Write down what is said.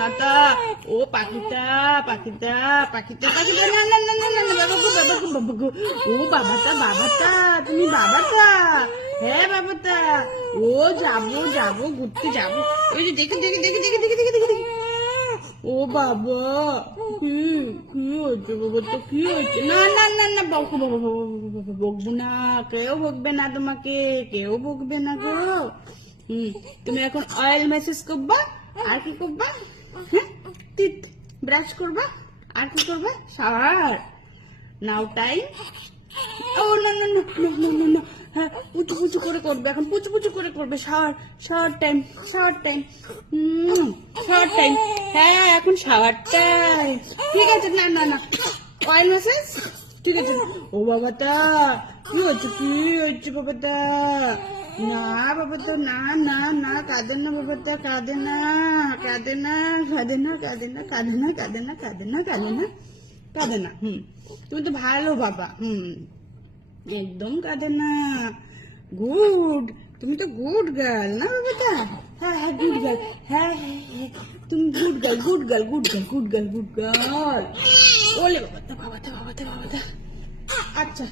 নাতা ও পাখিটা পাখিটা পাখিটা পাখিটা না না না না না না বাবাগো বাবাগো বাবাগো ও বাবাটা তুমি বাবাটা হ্যাঁ বাবাটা ও যাবো যাবো ঘুরতে যাবো ওই যে দেখে দেখে দেখে দেখে দেখে দেখে দেখে ও বাবা কি কি হয়েছে বাবা তো কি হয়েছে না না না না বকবো বকবো না কেউ বকবে না তোমাকে কেউ বকবে না গো তুমি এখন অয়েল ম্যাসেজ করবা আর কি করবা টিথ ব্রাশ করবা আর কি করবা শাওয়ার নাও টাইম ও না না না না না না হ্যাঁ পুচু পুচু করে করবে এখন পুচু পুচু করে করবে shower shower time shower time shower time হ্যাঁ এখন শাওয়ার টাইম ঠিক আছে না না না অয়েল ম্যাসেজ ঠিক আছে ও বাবাটা কি হচ্ছে বাবাটা না বাবাটা না না না কাঁদে না বাবাটা কাঁদে না কাঁদে না কাঁদে না কাঁদে না কাঁদে না কাঁদে না কাঁদে না কাঁদে না কাঁদে না তুমি তো ভালো বাবা একদম কাঁদে না গুড তুমি তো গুড গার্ল না বাবাটা হ্যাঁ হ্যাঁ গুড গার্ল হ্যাঁ হ্যাঁ তুমি good girl good girl good girl good girl good girl ওলে বাবাটা বাবাটা বাবাটা বাবাটা আচ্ছা